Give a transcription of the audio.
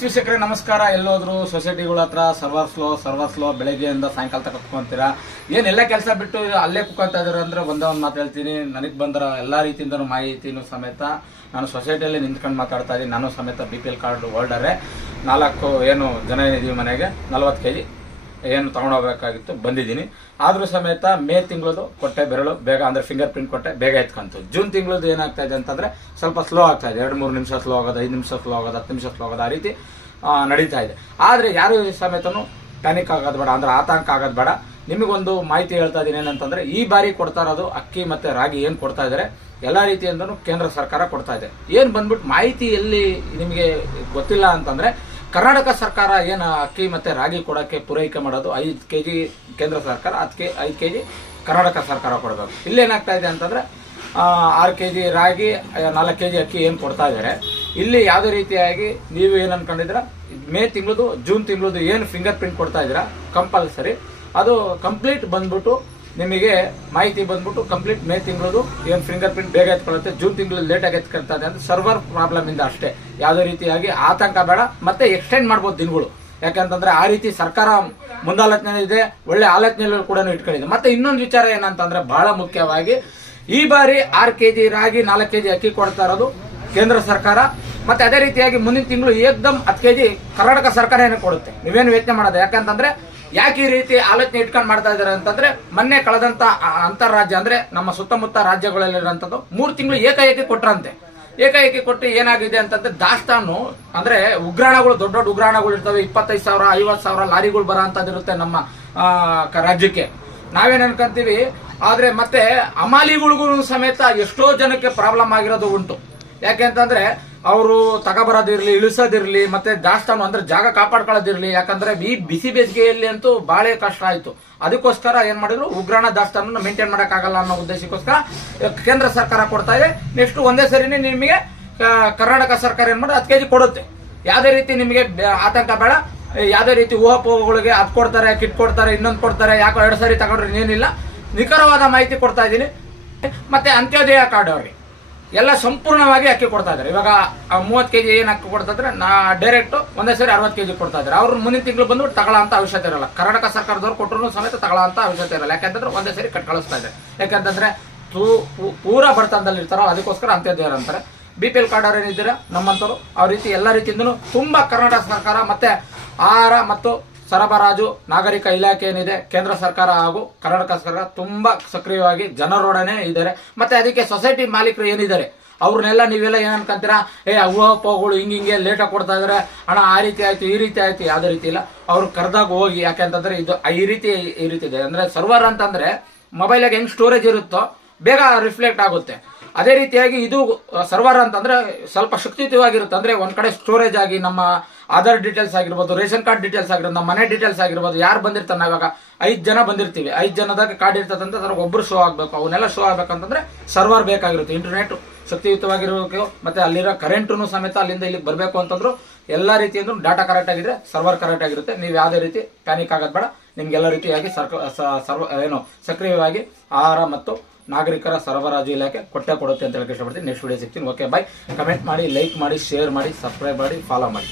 ವೀಕ್ಷಕರೇ ನಮಸ್ಕಾರ. ಎಲ್ಲೋದ್ರು ಸೊಸೈಟಿಗಳ ಹತ್ರ ಸರ್ವರ್ ಸ್ಲೋ ಬೆಳಗ್ಗೆಯಿಂದ ಸಾಯಂಕಾಲ ತನಕ ಕುತ್ಕೊಂತೀರಾ. ಏನೆಲ್ಲ ಕೆಲಸ ಬಿಟ್ಟು ಅಲ್ಲೇ ಕುತ್ಕೊಂತ ಇದಾರೆ ಅಂದ್ರೆ ಒಂದೇ ಒಂದು ಮಾತು ಹೇಳ್ತೀನಿ. ನನಗೆ ಬಂದರ ಎಲ್ಲ ರೀತಿಯಿಂದ ಮಾಹಿತಿನೂ ಸಮೇತ ನಾನು ಸೊಸೈಟಿಯಲ್ಲಿ ನಿಂತ್ಕೊಂಡು ಮಾತಾಡ್ತಾ ಇದ್ದೀನಿ. ನಾನು ಸಮೇತ BPL ಕಾರ್ಡ್ ಹೋಲ್ಡರೇ. 4 ಏನು ಜನ ಇದೀವಿ ಮನೆಗೆ, 40 kg ಏನು ತೊಗೊಂಡೋಗ್ಬೇಕಾಗಿತ್ತು ಬಂದಿದ್ದೀನಿ. ಆದರೂ ಸಮೇತ ಮೇ ತಿಂಗಳದು ಕೊಟ್ಟೆ ಬೆರಳು ಬೇಗ, ಅಂದರೆ ಫಿಂಗರ್ ಪ್ರಿಂಟ್ ಕೊಟ್ಟೆ ಬೇಗ ಎತ್ಕೊಂತು. ಜೂನ್ ತಿಂಗಳದು ಏನಾಗ್ತಾ ಇದೆ ಅಂತಂದರೆ ಸ್ವಲ್ಪ ಸ್ಲೋ ಆಗ್ತಾ ಇದೆ. 2-3 ನಿಮಿಷ ಸ್ಲೋ ಆಗೋದು, 5 ನಿಮಿಷ ಸ್ಲೋ ಆಗೋದು, 10 ನಿಮಿಷ ಸ್ಲೋ ಆಗೋದು, ಆ ರೀತಿ ನಡೀತಾ ಇದೆ. ಆದರೆ ಯಾರು ಸಮೇತನು ಪ್ಯಾನಿಕ್ ಆಗೋದು ಬೇಡ, ಅಂದರೆ ಆತಂಕ ಆಗೋದು ಬೇಡ. ನಿಮಗೊಂದು ಮಾಹಿತಿ ಹೇಳ್ತಾ ಇದ್ದೀನಿ. ಏನಂತಂದರೆ ಈ ಬಾರಿ ಕೊಡ್ತಾ ಇರೋದು ಅಕ್ಕಿ ಮತ್ತು ರಾಗಿ ಏನು ಕೊಡ್ತಾ ಇದ್ದಾರೆ ಎಲ್ಲ ರೀತಿಯಿಂದನೂ ಕೇಂದ್ರ ಸರ್ಕಾರ ಕೊಡ್ತಾ ಇದೆ. ಏನು ಬಂದ್ಬಿಟ್ಟು ಮಾಹಿತಿ ಎಲ್ಲಿ ನಿಮಗೆ ಗೊತ್ತಿಲ್ಲ ಅಂತಂದರೆ, ಕರ್ನಾಟಕ ಸರ್ಕಾರ ಏನು ಅಕ್ಕಿ ಮತ್ತು ರಾಗಿ ಕೊಡೋಕ್ಕೆ ಪೂರೈಕೆ ಮಾಡೋದು 5 kg ಕೇಂದ್ರ ಸರ್ಕಾರ, 5 kg ಕರ್ನಾಟಕ ಸರ್ಕಾರ ಕೊಡಬೇಕು. ಇಲ್ಲೇನಾಗ್ತಾ ಇದೆ ಅಂತಂದರೆ 6 kg ರಾಗಿ, 4 kg ಅಕ್ಕಿ ಏನು ಕೊಡ್ತಾ ಇದ್ದಾರೆ. ಇಲ್ಲಿ ಯಾವುದೇ ರೀತಿಯಾಗಿ ನೀವು ಏನು ಅನ್ಕೊಂಡಿದ್ದೀರಾ, ಮೇ ತಿಂಗಳದು ಜೂನ್ ತಿಂಗಳದು ಏನು ಫಿಂಗರ್ ಪ್ರಿಂಟ್ ಕೊಡ್ತಾ ಇದ್ದೀರಾ ಕಂಪಲ್ಸರಿ ಅದು ಕಂಪ್ಲೀಟ್ ಬಂದ್ಬಿಟ್ಟು ನಿಮಗೆ ಮಾಹಿತಿ ಬಂದ್ಬಿಟ್ಟು ಕಂಪ್ಲೀಟ್ ಮೇ ತಿಂಗಳದು ಏನು ಫಿಂಗರ್ ಪ್ರಿಂಟ್ ಬೇಗ ಎತ್ಕೊಳ್ಳುತ್ತೆ. ಜೂನ್ ತಿಂಗಳಲ್ಲಿ ಲೇಟಾಗಿ ಎತ್ಕೊಳ್ತಾ ಇದೆ ಅಂದರೆ ಸರ್ವರ್ ಪ್ರಾಬ್ಲಮ್ ಇಂದ ಅಷ್ಟೇ. ಯಾವುದೇ ರೀತಿಯಾಗಿ ಆತಂಕ ಬೇಡ. ಮತ್ತೆ ಎಕ್ಸ್ಟೆಂಡ್ ಮಾಡ್ಬೋದು ದಿನಗಳು. ಯಾಕಂತಂದ್ರೆ ಆ ರೀತಿ ಸರ್ಕಾರ ಮುಂದಾಲೋಚನೆ ಇದೆ, ಒಳ್ಳೆ ಆಲೋಚನೆಗಳು ಕೂಡ ಇಟ್ಕೊಂಡಿದೆ. ಮತ್ತೆ ಇನ್ನೊಂದು ವಿಚಾರ ಏನಂತಂದ್ರೆ ಬಹಳ ಮುಖ್ಯವಾಗಿ, ಈ ಬಾರಿ 6 kg ರಾಗಿ, 4 kg ಅಕ್ಕಿ ಕೊಡ್ತಾ ಇರೋದು ಕೇಂದ್ರ ಸರ್ಕಾರ. ಮತ್ತೆ ಅದೇ ರೀತಿಯಾಗಿ ಮುಂದಿನ ತಿಂಗಳು ಏಕ್ದಮ್ 10 kg ಕರ್ನಾಟಕ ಸರ್ಕಾರ ಏನು ಕೊಡುತ್ತೆ. ನೀವೇನು ಯೋಚನೆ ಮಾಡೋದು. ಯಾಕಂತಂದ್ರೆ ಯಾಕೆ ಈ ರೀತಿ ಆಲೋಚನೆ ಇಟ್ಕೊಂಡು ಮಾಡ್ತಾ ಇದ್ದಾರೆ ಅಂತಂದ್ರೆ, ಮೊನ್ನೆ ಕಳೆದಂತ ಅಂತಾರಾಜ್ಯ ಅಂದ್ರೆ ನಮ್ಮ ಸುತ್ತಮುತ್ತ ರಾಜ್ಯಗಳಲ್ಲಿರುವಂತದ್ದು 3 ತಿಂಗಳು ಏಕಾಏಕಿ ಕೊಟ್ರಂತೆ. ಏಕಾಏಕಿ ಕೊಟ್ಟು ಏನಾಗಿದೆ ಅಂತಂದ್ರೆ, ದಾಸ್ತಾನು ಅಂದ್ರೆ ಉಗ್ರಾಣಗಳು, ದೊಡ್ಡ ದೊಡ್ಡ ಉಗ್ರಾಣಗಳು ಇರ್ತವೆ. 25,000 50,000 ಲಾರಿಗಳು ಬರೋ ಅಂತದಿರುತ್ತೆ ನಮ್ಮ ರಾಜ್ಯಕ್ಕೆ. ನಾವೇನ್ ಅನ್ಕೊಂತೀವಿ. ಆದ್ರೆ ಮತ್ತೆ ಅಮಾಲಿಗಳಿಗೂ ಸಮೇತ ಎಷ್ಟೋ ಜನಕ್ಕೆ ಪ್ರಾಬ್ಲಮ್ ಆಗಿರೋದು ಉಂಟು. ಯಾಕೆಂತಂದ್ರೆ ಅವರು ತಗೊಬರೋದಿರ್ಲಿ, ಇಳಿಸೋದಿರ್ಲಿ, ಮತ್ತೆ ದಾಸ್ತಾನು ಅಂದ್ರೆ ಜಾಗ ಕಾಪಾಡ್ಕೊಳ್ಳೋದಿರ್ಲಿ. ಯಾಕಂದ್ರೆ ಈ ಬಿಸಿ ಬೇಸಿಗೆಯಲ್ಲಿ ಅಂತೂ ಬಹಳ ಕಷ್ಟ ಆಯ್ತು. ಅದಕ್ಕೋಸ್ಕರ ಏನ್ ಮಾಡಿದ್ರು, ಉಗ್ರಾಣ ದಾಸ್ತಾನು ಮೇಂಟೈನ್ ಮಾಡಕ್ಕಾಗಲ್ಲ ಅನ್ನೋ ಉದ್ದೇಶಕ್ಕೋಸ್ಕರ ಕೇಂದ್ರ ಸರ್ಕಾರ ಕೊಡ್ತಾ ಇದೆ. ನೆಕ್ಸ್ಟ್ ಒಂದೇ ಸರಿನೇ ನಿಮಗೆ ಕರ್ನಾಟಕ ಸರ್ಕಾರ ಏನ್ ಮಾಡಿ 10 kg ಕೊಡುತ್ತೆ. ಯಾವುದೇ ರೀತಿ ನಿಮಗೆ ಆತಂಕ ಬೇಡ. ಯಾವುದೇ ರೀತಿ ಊಹಾಪೋಹಗಳಿಗೆ ಅದು ಕೊಡ್ತಾರೆ, ಕಿಟ್ ಕೊಡ್ತಾರೆ, ಇನ್ನೊಂದು ಕೊಡ್ತಾರೆ, ಯಾಕೋ 2 ಸರಿ ತಗೊಂಡ್ರೆ ಏನಿಲ್ಲ. ನಿಖರವಾದ ಮಾಹಿತಿ ಕೊಡ್ತಾ ಇದ್ದೀನಿ. ಮತ್ತೆ ಅಂತ್ಯೋದಯ ಕಾರ್ಡ್ ಅವರಿಗೆ ಎಲ್ಲ ಸಂಪೂರ್ಣವಾಗಿ ಅಕ್ಕಿ ಕೊಡ್ತಾ ಇದ್ದಾರೆ. ಇವಾಗ 30 kg ಏನು ಅಕ್ಕಿ ಕೊಡ್ತಾ ಇದ್ರೆ ಡೈರೆಕ್ಟ್ ಒಂದೇ ಸರಿ 60 kg ಕೊಡ್ತಾ ಇದ್ದಾರೆ. ಅವ್ರು ಮುಂದಿನ ತಿಂಗಳು ಬಂದ್ಬಿಟ್ಟು ತಗೊಳ್ಳೋ ಅಂತ ಅವಶ್ಯಕತೆ ಇರಲ್ಲ. ಕರ್ನಾಟಕ ಸರ್ಕಾರದವ್ರು ಕೊಟ್ಟರು ಸಮೇತ ತಗೊಳ್ಳೋ ಅಂತ ಅವಶ್ಯಕತೆ ಇರಲ್ಲ. ಯಾಕಂತಂದ್ರೆ ಒಂದೇ ಸರಿ ಕಟ್ ಕಳಿಸ್ತಾ ಇದ್ದಾರೆ. ಯಾಕಂತಂದ್ರೆ ಪೂರಾ ಬಡತನದಲ್ಲಿ ಇರ್ತಾರೋ ಅದಕ್ಕೋಸ್ಕರ ಅಂತ್ಯೋದಯ ಅಂತಾರೆ. BPL ಕಾರ್ಡ್ ಅವ್ರು ಏನಿದ್ದೀರಾ ನಮ್ಮಂತವ್ರು, ಅವ್ರ ರೀತಿ ಎಲ್ಲ ರೀತಿಯಿಂದಲೂ ತುಂಬಾ ಕರ್ನಾಟಕ ಸರ್ಕಾರ ಮತ್ತೆ ಆಹಾರ ಮತ್ತು ಸರಬರಾಜು ನಾಗರಿಕ ಇಲಾಖೆ ಏನಿದೆ ಕೇಂದ್ರ ಸರ್ಕಾರ ಹಾಗೂ ಕರ್ನಾಟಕ ಸರ್ಕಾರ ತುಂಬಾ ಸಕ್ರಿಯವಾಗಿ ಜನರೊಡನೆ ಇದ್ದಾರೆ. ಮತ್ತೆ ಅದಕ್ಕೆ ಸೊಸೈಟಿ ಮಾಲೀಕರು ಏನಿದ್ದಾರೆ ಅವ್ರನ್ನೆಲ್ಲ ನೀವೆಲ್ಲ ಏನ್ ಅನ್ಕೊಂತೀರಾ, ಊಹಾಪೋಹಗಳು ಹಿಂಗೆ ಲೇಟಾಗಿ ಕೊಡ್ತಾ ಇದಾರೆ, ಹಣ ಆ ರೀತಿ ಆಯ್ತು ಈ ರೀತಿ ಆಯ್ತು. ಯಾವುದೇ ರೀತಿ ಇಲ್ಲ. ಅವ್ರು ಕರೆದಾಗ ಹೋಗಿ. ಯಾಕೆಂತಂದ್ರೆ ಇದು ಈ ರೀತಿ ಇದೆ ಅಂದ್ರೆ, ಸರ್ವರ್ ಅಂತಂದ್ರೆ ಮೊಬೈಲಾಗ ಹೆಂಗ್ ಸ್ಟೋರೇಜ್ ಇರುತ್ತೋ ಬೇಗ ರಿಫ್ಲೆಕ್ಟ್ ಆಗುತ್ತೆ. ಅದೇ ರೀತಿಯಾಗಿ ಇದು ಸರ್ವರ್ ಅಂತಂದ್ರೆ ಸ್ವಲ್ಪ ಶಕ್ತಿಯುತವಾಗಿರುತ್ತೆ. ಅಂದ್ರೆ ಒಂದ್ ಕಡೆ ಸ್ಟೋರೇಜ್ ಆಗಿ ನಮ್ಮ ಆಧಾರ್ ಡೀಟೇಲ್ಸ್ ಆಗಿರ್ಬೋದು, ರೇಷನ್ ಕಾರ್ಡ್ ಡೀಟೇಲ್ಸ್ ಆಗಿರ್ಬೋದು, ನಮ್ಮ ಮನೆ ಡೀಟೇಲ್ಸ್ ಆಗಿರ್ಬೋದು, ಯಾರು ಬಂದಿರ್ತಾನೆ. ನಾವಾಗ 5 ಜನ ಬಂದಿರ್ತೀವಿ, 5 ಜನದಾಗ ಕಾರ್ಡ್ ಇರ್ತದಂತ ಅದ್ರಾಗ ಒಬ್ರು ಶೋ ಆಗ್ಬೇಕು. ಅವನ್ನೆಲ್ಲ ಶೋ ಆಗ್ಬೇಕಂತಂದ್ರೆ ಸರ್ವರ್ ಬೇಕಾಗಿರುತ್ತೆ. ಇಂಟರ್ನೆಟ್ ಶಕ್ತಿಯುತವಾಗಿರಬೇಕು. ಮತ್ತೆ ಅಲ್ಲಿರೋ ಕರೆಂಟು ಸಮೇತ ಅಲ್ಲಿಂದ ಇಲ್ಲಿಗೆ ಬರಬೇಕು ಅಂತಂದ್ರು ಎಲ್ಲ ರೀತಿಯಿಂದ ಡಾಟಾ ಕರೆಕ್ಟ್ ಆಗಿದ್ರೆ ಸರ್ವರ್ ಕರೆಕ್ಟ್ ಆಗಿರುತ್ತೆ. ನೀವು ಯಾವುದೇ ರೀತಿ ಪ್ಯಾನಿಕ್ ಆಗೋದು ಬೇಡ. ನಿಮ್ಗೆಲ್ಲ ರೀತಿಯಾಗಿ ಸಕ್ರಿಯವಾಗಿ ಆಹಾರ ಮತ್ತು ನಾಗರಿಕರ ಸರಬರಾಜು ಇಲಾಖೆ ಕೊಡುತ್ತೆ ಅಂತ ಹೇಳಕ್ಕೆ ಇಷ್ಟಪಡ್ತೀನಿ. ನೆಕ್ಸ್ಟ್ ವಿಡಿಯೋ ಸಿಗ್ತೀನಿ. Okay, by. ಕಮೆಂಟ್ ಮಾಡಿ, ಲೈಕ್ ಮಾಡಿ, ಶೇರ್ ಮಾಡಿ, ಸಬ್ಸ್ಕ್ರೈಬ್ ಮಾಡಿ, ಫಾಲೋ ಮಾಡಿ.